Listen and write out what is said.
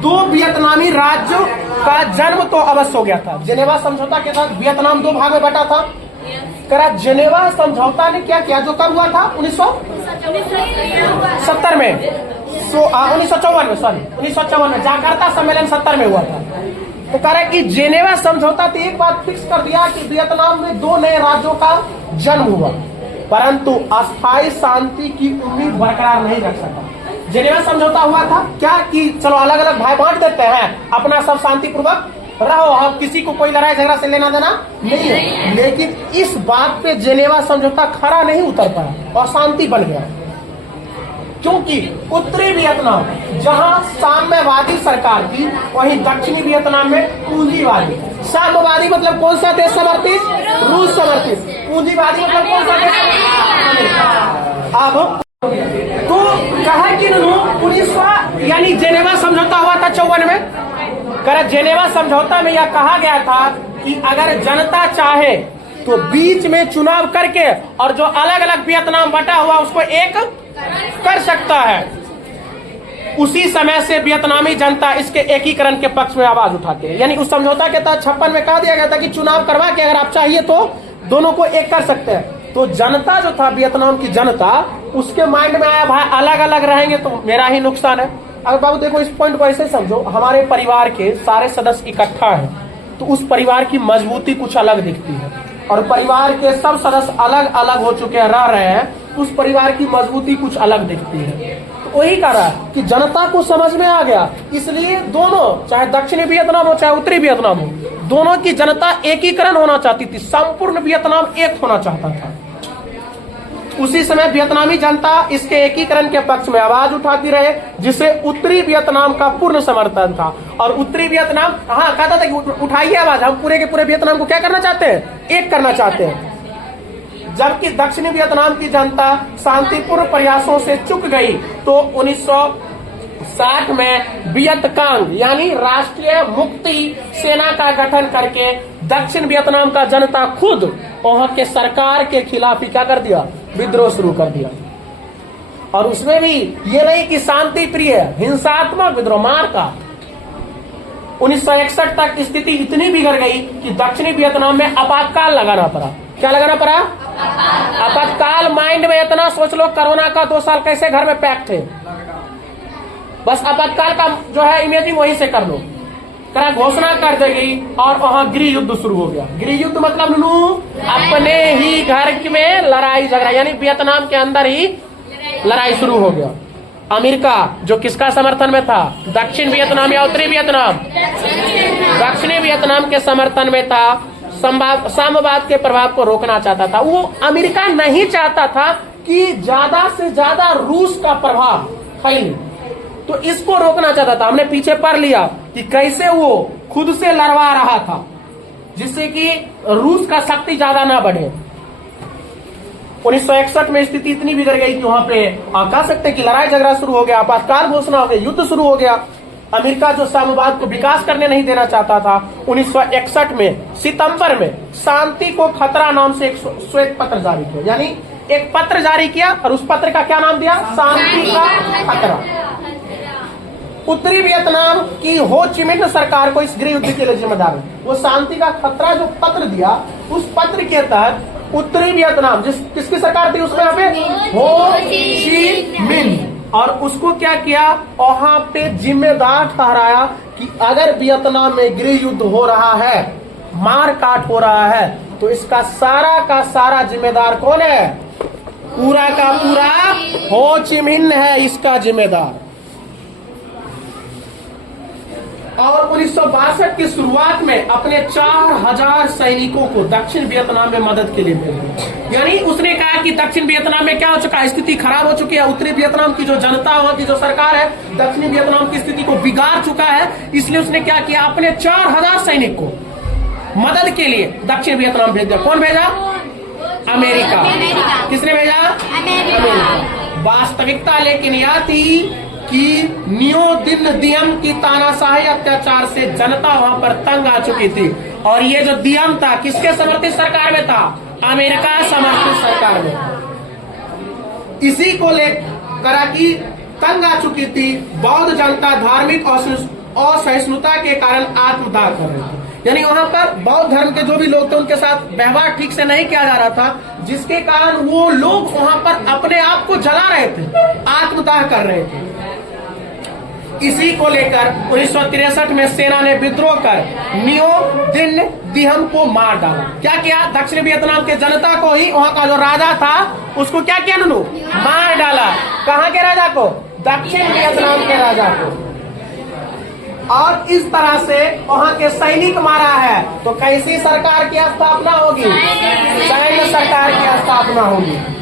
दो वियतनामी राज्यों का जन्म तो अवश्य हो गया था। जेनेवा समझौता के तहत वियतनाम दो भाग में बटा था। करा जेनेवा समझौता ने क्या किया, जो कब हुआ था 1970 में, 1954 में, सॉरी 1954 में, जाकार्ता सम्मेलन 70 में हुआ था। तो कह रहा है कि जेनेवा समझौता तो एक बात फिक्स कर दिया कि वियतनाम में दो नए राज्यों का जन्म हुआ, परंतु अस्थायी शांति की उम्मीद बरकरार नहीं रख सका। जेनेवा समझौता हुआ था क्या कि चलो अलग अलग भाई बांट देते हैं, अपना सब शांतिपूर्वक रहो, अब किसी को कोई लड़ाई झगड़ा से लेना देना नहीं है। लेकिन इस बात पे जेनेवा समझौता खरा नहीं उतर पाया और शांति बन गया, क्योंकि उत्तरी वियतनाम जहां साम्यवादी सरकार थी, वहीं दक्षिणी वियतनाम में पूंजीवादी। साम्यवादी मतलब कौन सा देश समर्थित? रूस समर्थित। पूंजीवादी मतलब कौन सा देश? अब तो कहा कि 1900 यानी जेनेवा समझौता हुआ था 54 में। कर जेनेवा समझौता में यह कहा गया था कि अगर जनता चाहे तो बीच में चुनाव करके और जो अलग अलग वियतनाम बटा हुआ उसको एक कर सकता है। उसी समय से वियतनामी जनता इसके एकीकरण के पक्ष में आवाज उठाते हैं। यानी उस समझौता के तहत 56 में कहा दिया गया था कि चुनाव करवा के अगर आप चाहिए तो दोनों को एक कर सकते हैं। तो जनता जो था, वियतनाम की जनता, उसके माइंड में आया भाई अलग अलग रहेंगे तो मेरा ही नुकसान है। अगर बाबू देखो इस पॉइंट को ऐसे समझो, हमारे परिवार के सारे सदस्य इकट्ठा है तो उस परिवार की मजबूती कुछ अलग दिखती है, और परिवार के सब सदस्य अलग अलग हो चुके हैं, रह रहे हैं, उस परिवार की मजबूती कुछ अलग दिखती है। तो वही कह रहा है कि जनता को समझ में आ गया, इसलिए दोनों, चाहे दक्षिणी वियतनाम हो चाहे उत्तरी वियतनाम हो, दोनों की जनता एकीकरण होना चाहती थी, संपूर्ण वियतनाम एक होना चाहता था। उसी समय वियतनामी जनता इसके एकीकरण के पक्ष में आवाज उठाती रहे, जिसे उत्तरी वियतनाम का पूर्ण समर्थन था। और उत्तरी वियतनाम कहता था कि उठाइए आवाज, हम पूरे के पूरे वियतनाम को क्या करना चाहते हैं, एक करना चाहते हैं। जबकि दक्षिणी वियतनाम की जनता शांतिपूर्ण प्रयासों से चूक गई, तो 1960 में वियतकांग यानी राष्ट्रीय मुक्ति सेना का गठन करके दक्षिण वियतनाम का जनता खुद वहां के सरकार के खिलाफ ही क्या कर दिया, विद्रोह शुरू कर दिया। और उसमें भी ये नहीं कि शांति प्रिय, हिंसात्मक विद्रोह, मार का। 1961 तक स्थिति इतनी बिगड़ गई कि दक्षिणी वियतनाम में आपातकाल लगाना पड़ा। क्या लगाना पड़ा? आपातकाल। माइंड में इतना सोच लो, कोरोना का 2 साल कैसे घर में पैक थे, बस आपातकाल का जो है इमेजिंग वहीं से कर लो। करा घोषणा कर देगी और वहां गृह युद्ध शुरू हो गया। गृह युद्ध मतलब अपने ही घर में लड़ाई झगड़ा, यानी वियतनाम के अंदर ही लड़ाई शुरू हो गया। अमेरिका जो किसका समर्थन में था, दक्षिण वियतनाम या उत्तरी वियतनाम? दक्षिणी वियतनाम के समर्थन में था। साम्यवाद के प्रभाव को रोकना चाहता था। वो अमेरिका नहीं चाहता था कि ज्यादा से ज्यादा रूस का प्रभाव फैले, तो इसको रोकना चाहता था। हमने पीछे पढ़ लिया कि कैसे वो खुद से लड़वा रहा था, जिससे कि रूस का शक्ति ज्यादा ना बढ़े। 1961 में स्थिति इतनी बिगड़ गई कि वहां पे कह सकते हैं कि लड़ाई झगड़ा शुरू हो गया, आपातकाल घोषणा हो गई, युद्ध शुरू हो गया। अमेरिका जो साम्यवाद को विकास करने नहीं देना चाहता था, 1961 में सितंबर में शांति को खतरा नाम से एक श्वेत पत्र जारी किया, यानी एक पत्र जारी किया, और उस पत्र का क्या नाम दिया, शांति का खतरा। उत्तरी वियतनाम की हो ची मिन्ह सरकार को इस गृह युद्ध के लिए जिम्मेदार है। वो शांति का खतरा जो पत्र दिया, उस पत्र के तहत उत्तरी वियतनाम किसकी सरकार थी उसमें, हो ची मिन्ह, और उसको क्या किया, वहां पे जिम्मेदार ठहराया कि अगर वियतनाम में गृह युद्ध हो रहा है, मार काट हो रहा है, तो इसका सारा का सारा जिम्मेदार कौन है, पूरा का पूरा हो ची मिन्ह है इसका जिम्मेदार। और 1962 की शुरुआत में अपने 4000 सैनिकों को दक्षिण वियतनाम में मदद के लिए भेजा। यानी उसने कहा कि दक्षिण वियतनाम में क्या हो चुका है, स्थिति खराब हो चुकी है, उत्तरी वियतनाम की जो जनता, वहां की जो सरकार है, दक्षिणी वियतनाम की स्थिति को बिगाड़ चुका है। इसलिए उसने क्या किया, अपने 4000 सैनिक को मदद के लिए दक्षिण वियतनाम भेज दिया। कौन भेजा? अमेरिका। किसने भेजा? अमेरिका। वास्तविकता लेकिन यह थी कि नियो दिन दियम की तानाशाही अत्याचार से जनता वहां पर तंग आ चुकी थी, और ये जो दियम था किसके समर्थित सरकार में था, अमेरिका समर्थित सरकार में। इसी को लेकर कि तंग आ चुकी थी बौद्ध जनता, धार्मिक और असहिष्णुता के कारण आत्मदाह कर रहे थे। यानी वहां पर बौद्ध धर्म के जो भी लोग थे उनके साथ व्यवहार ठीक से नहीं किया जा रहा था, जिसके कारण वो लोग वहां पर अपने आप को जला रहे थे, आत्मदाह कर रहे थे। इसी को लेकर 1963 में सेना ने विद्रोह कर नियो दिन दिहम को मार डाला। क्या किया? दक्षिण वियतनाम के जनता को ही, वहां का जो राजा था उसको क्या किया? उन्होंने मार डाला। कहां के राजा को? दक्षिण वियतनाम के राजा को। और इस तरह से वहां के सैनिक मारा है, तो कैसी सरकार की स्थापना होगी? सैन्य सरकार की स्थापना होगी।